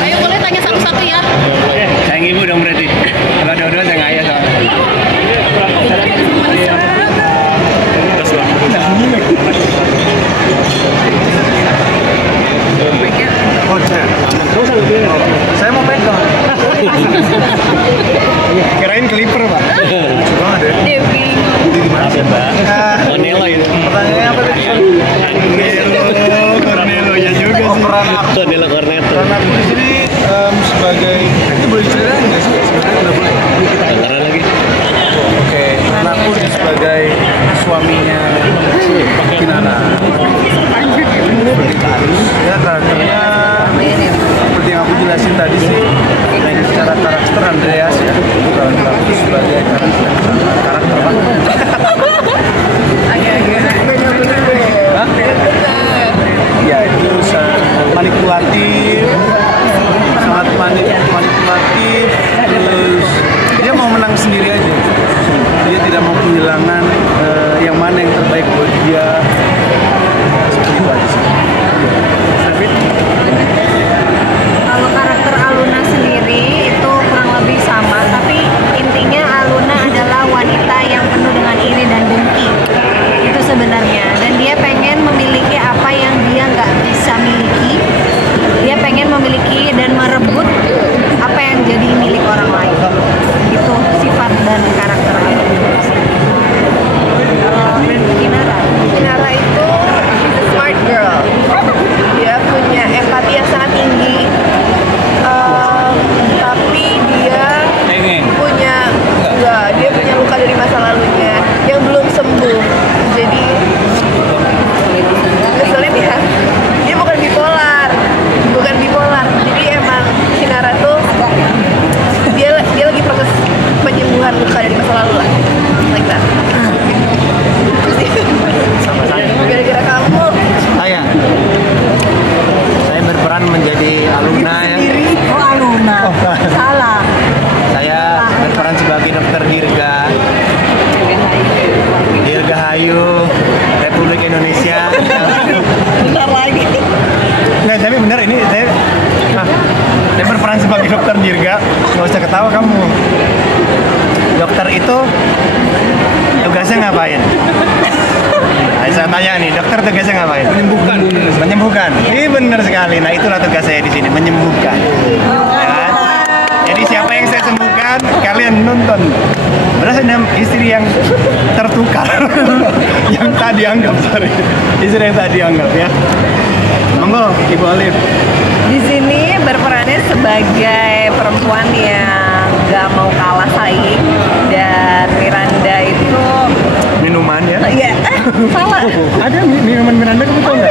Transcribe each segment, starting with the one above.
Ayo boleh tanya satu-satu ya. Sayang ibu dong berarti. Kalau dua-dua saya nggak ayah soalnya. Terus lah. Saya mau pegang. Kirain clipper, Pak. Dewi. Maaf ya, Mbak. Cornelo itu. Pertanyaannya apa tadi? Cornelo ya juga sih. Cornelo Corneto. Peran aku di sini sebagai itu boleh diceritain nggak sih? Sebenarnya nggak boleh. Dengar lagi. Oke, peran aku sebagai suaminya Kinana. Ya karakternya seperti yang aku jelasin tadi sih, secara karakter Andreas ya, bukan aku sebagai karakter apa? Hah? Ya itu sangat manipulatif, terus dia mau menang sendiri aja, dia tidak mau kehilangan yang mana yang terbaik buat dia. Seperti itu aja sih. Kalau karakter Aluna sendiri itu kurang lebih sama, tapi intinya Aluna adalah wanita yang penuh dengan iri dan dengki. Itu sebenarnya, dan dia pengen memiliki apa yang dia nggak bisa miliki. Dia pengen memiliki dan merebut apa yang jadi milik orang lain. Itu sifat dan karakter Aluna. Kinara itu she's a smart girl. Dia punya empati yang sangat tinggi. Tapi dia punya luka dari masa lalunya yang belum sembuh. Jadi keselin ya. Dia bukan bipolar. Jadi emang Kinara tuh dia lagi proses penyembuhan luka dari masa lalu lah. Like that. Sama saya. Gara-gara kamu Saya berperan menjadi Aluna ya. Oh Aluna. Salah. Saya berperan sebagai Dokter Dirga Hayu, Republik Indonesia. Benar lagi. Nah, tapi benar ini saya berperan sebagai Dokter Dirga. Nggak usah ketawa kamu. Dokter itu tugasnya ngapain? Nah, saya tanya nih, dokter tugasnya ngapain? Menyembuhkan. Ini benar sekali. Nah, itulah tugas saya di sini, menyembuhkan. Ya kan? Jadi siapa yang saya sembuhkan, kalian nonton. Berasa istri yang tertukar, yang tak dianggap, istri yang tak dianggap ya. Monggo, Ibu Olive. di sini berperannya sebagai perempuan yang gak mau kalah saing, dan Miranda itu Minuman ya? ya salah. Ada minuman Miranda, kamu tahu nggak?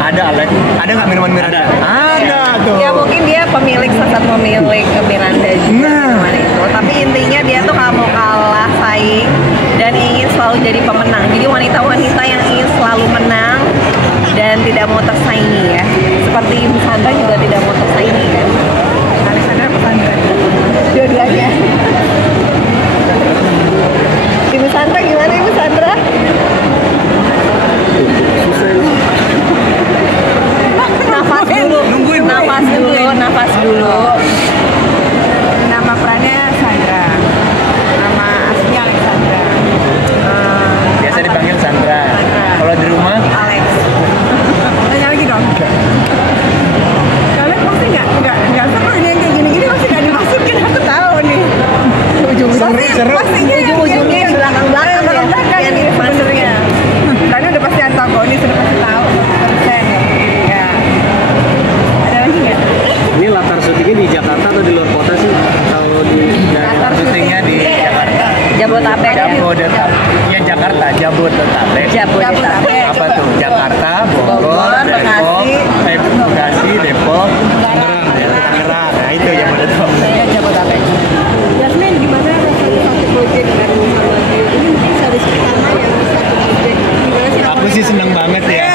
Ada Alex. Ada nggak minuman Miranda? Ada tuh. Ya mungkin dia salah satu pemilik Miranda juga minuman itu. Tapi intinya dia tuh gak mau kalah saing dan ingin selalu jadi pemenang. Jadi wanita-wanita yang ingin selalu menang dan tidak mau tersaingi ya. Seperti Ibu Sandra juga tidak mau tersaingi kan. Alexandra apa Sandra? Dua-duanya. Ibu Sandra gimana Ibu Sandra? Nafas dulu. Nama perannya Sandra. Nama aslinya Alexandra. Biasa dipanggil Sandra. Kalau di rumah? Alex. Tanya lagi dong. Kalian pasti nggak seru ini yang kayak gini-gini pasti nggak dimasukin, aku tahu nih. Seru. Pastinya ujungnya yang belakang yang dimasuknya. Karena udah pasti antagonis, udah pasti tahu. Persen ya. Ada lagi nggak? Ini latar syutingnya di Jakarta atau di luar kota sih? Kalau di Syutingnya di Jakarta. Jabodetabek. Iya Jakarta, Jabodetabek. Apa tuh? Jakarta, Bogor, Depok, Bekasi, Depok, Tangerang. Nah itu Jabodetabek. Saya Jabodetabek. Yasmin, gimana rasanya satu proyek dengan sama Dio? Ini mungkin series pertama yang satu proyek. Gimana sih? Aku sih seneng banget ya.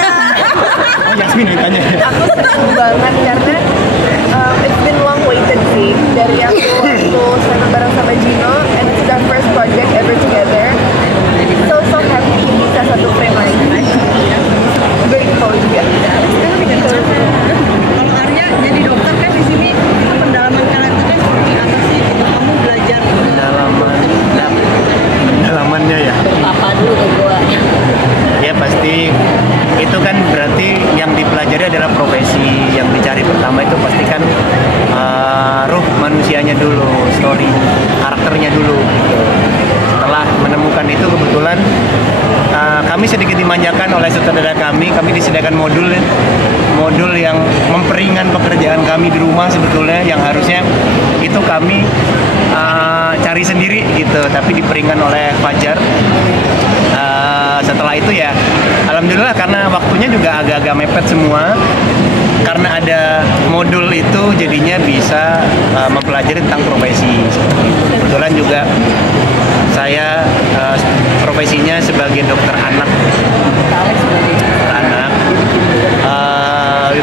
Oh Yasmin yang tanya. Aku seneng banget karena it's been long waited sih. Dari aku waktu sama bareng sama Gino, and it's our first project ever together. So happy bisa satu frame lagi. Grateful juga. pelajari adalah profesi yang dicari pertama itu pastikan ruh manusianya dulu, story karakternya dulu gitu. Setelah menemukan itu kebetulan kami sedikit dimanjakan oleh sutradara kami disediakan modul yang memperingan pekerjaan kami di rumah sebetulnya yang harusnya itu kami cari sendiri gitu, tapi diperingan oleh Fajar. Setelah itu ya alhamdulillah karena waktunya juga agak-agak mepet semua, karena ada modul itu jadinya bisa mempelajari tentang profesi seperti itu. Kebetulan juga saya profesinya sebagai dokter anak.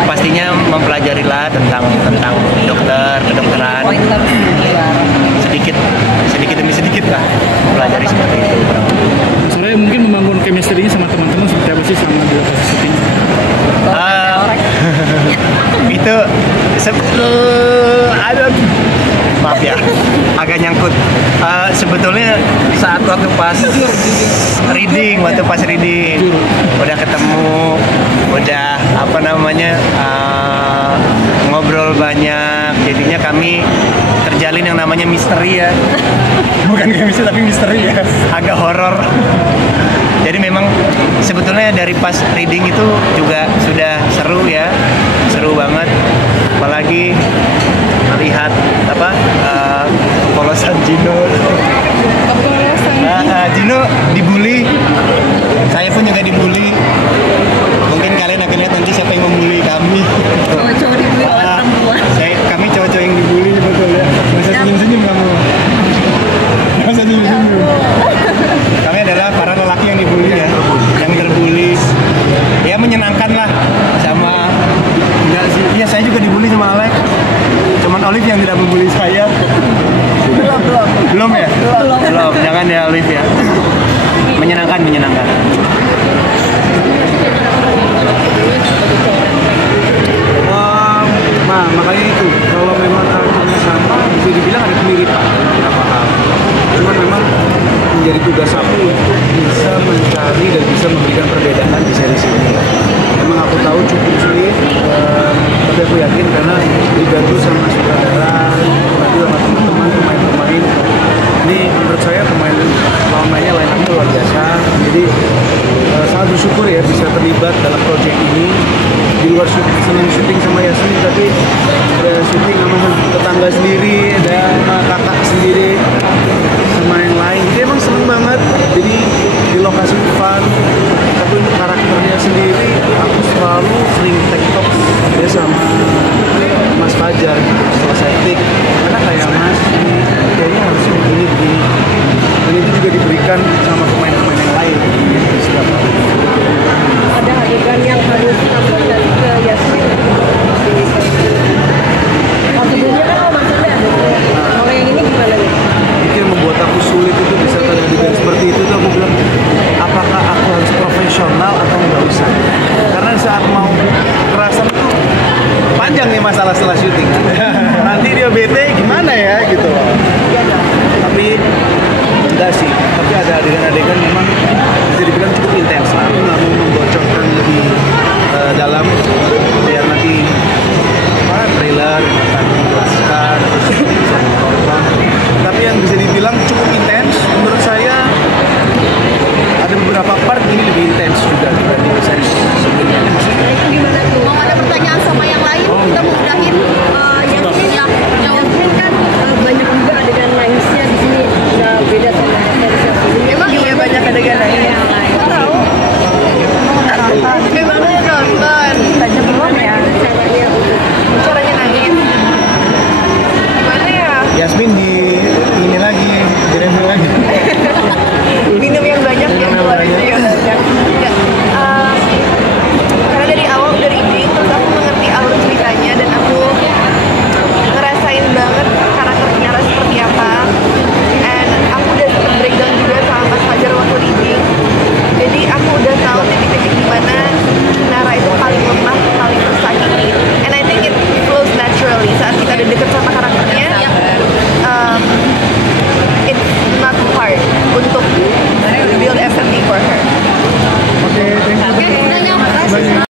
Pastinya mempelajarilah tentang kedokteran sedikit demi sedikit lah pelajari seperti itu. Soalnya mungkin membangun chemistry-nya sama teman-teman seperti apa sih sama di lokasi syuting? Itu maaf ya agak nyangkut. Sebetulnya saat waktu pas reading udah ketemu, udah apa namanya ngobrol banyak, jadinya kami terjalin yang namanya misteri ya. Bukan chemistry tapi misteri ya, agak horor. Jadi memang sebetulnya dari pas reading itu juga sudah seru ya, seru banget. Apalagi melihat polosan Gino. Gino dibully, saya pun juga dibully. Mungkin kalian akan lihat nanti siapa yang membuli kami. Cowok-cowok dibully oleh perempuan. Kami cowok-cowok yang dibully betul ya. Masa senyum-senyum kamu. Masa senyum-senyum. Kami adalah para lelaki yang dibully ya, yang terbully. Ya menyenangkan lah sama. Enggak sih, iya saya juga dibully sama Alex. Cuman Olive yang tidak membuli saya. Belum ya? Belum. Jangan ya Olive ya. Menyenangkan. Nah, makanya itu kalau memang karakternya sama bisa dibilang ada kemiripan, nggak paham. Cuman memang menjadi tugas aku untuk bisa mencari dan bisa memberikan perbedaan di seri ini. Memang aku tahu cukup sulit, tapi aku yakin karena dibantu sama sutradara, dibantu sama teman-teman pemain-pemain. Ini menurut saya pemainnya line up luar biasa. Jadi sangat bersyukur ya bisa terlibat dalam proyek ini. Di luar senang syuting sama Yasmin, tapi syuting sama tetangga sendiri dan kakak sendiri sama yang lain. Jadi emang seneng banget. Jadi di lokasi fun, tapi untuk karakternya sendiri aku selalu sering TikTok ya sama Mas Fajar gitu. Setelah saya tik, karena kayak Mas ini kayaknya harusnya begini. Dan itu juga diberikan sama pemain-pemain yang lain. Setiap Ada adegan yang harus aku dari ke Yasmin. Sebelumnya kan maksudnya ada. Kalau yang ini gimana nih? itu yang membuat aku sulit itu bisa adegan seperti itu tuh aku bilang apakah aku harus profesional atau nggak usah, karena saat mau kerasan itu panjang nih masalah setelah syuting nanti dia bete gimana ya gitu, tapi enggak sih, tapi ada adegan-adegan memang bisa dibilang cukup intens lah. Aku nggak mau membocorkan lebih dalam